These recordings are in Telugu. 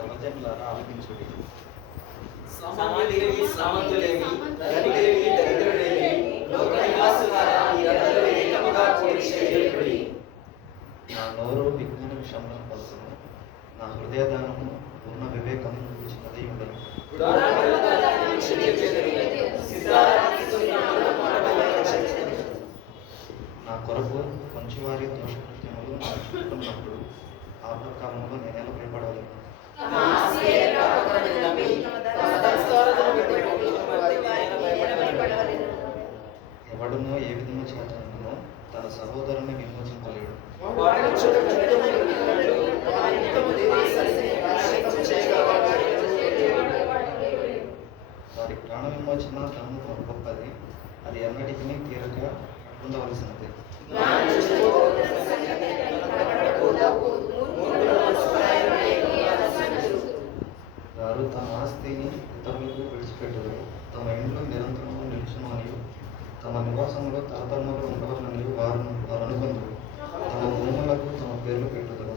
సర్వజనులారా ఆలకించుడి. సామాన్యులేమి సామంతులేమి ధనికులేమి దరిద్రులేమి లోక నివాసులారా మీరందరూ ఏకముగా కూడి చేయబడి నా నోరు విజ్ఞాన విషయంలో పలుకును, నా హృదయదానము పూర్ణ వివేకం ఇచ్చినది ఉండదు. నా కొరకు కొంచెవారి దోషకృత్యములు నా చుట్టుకున్నప్పుడు ఆపత్కాలంలో నేనేలా భయపడాలి? ఎవడునో ఏ విధంగా చేతనో తన సహోదరుని విమోచింపలేడు. వారి ప్రాణ విమోచన తను గొప్పది, అది ఎన్నటికీ తీరక పొందవలసినది. వారు తమ ఆస్తిని ఇతరులకు విడిచిపెట్టరు, తమ ఇంట్లో నిరంతరము నిలుచును అని తమ నివాసంలో తరతరములు ఉండవలని వారు అనుకుందరు. తమ భూములకు తమ పేర్లు పెట్టుదరు.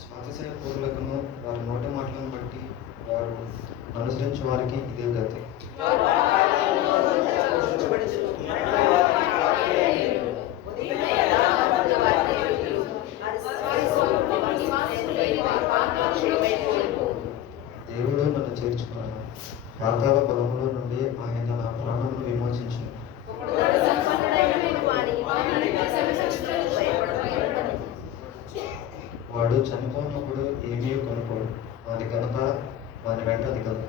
స్వాతిశయ పూర్వులకును వారి నోటి మాటలను బట్టి వారు అనుసరించే వారికి ఇదే గతి. దేవుడు నన్ను చేర్చుకున్నాను, పాతాళ బలములో నుండి ఆయన నా ప్రాణమును విమోచించును. వాడు చనిపోయినప్పుడు ఏమీ కొనుకోడు, వాని ఘనత వాని వెంట దిగదు.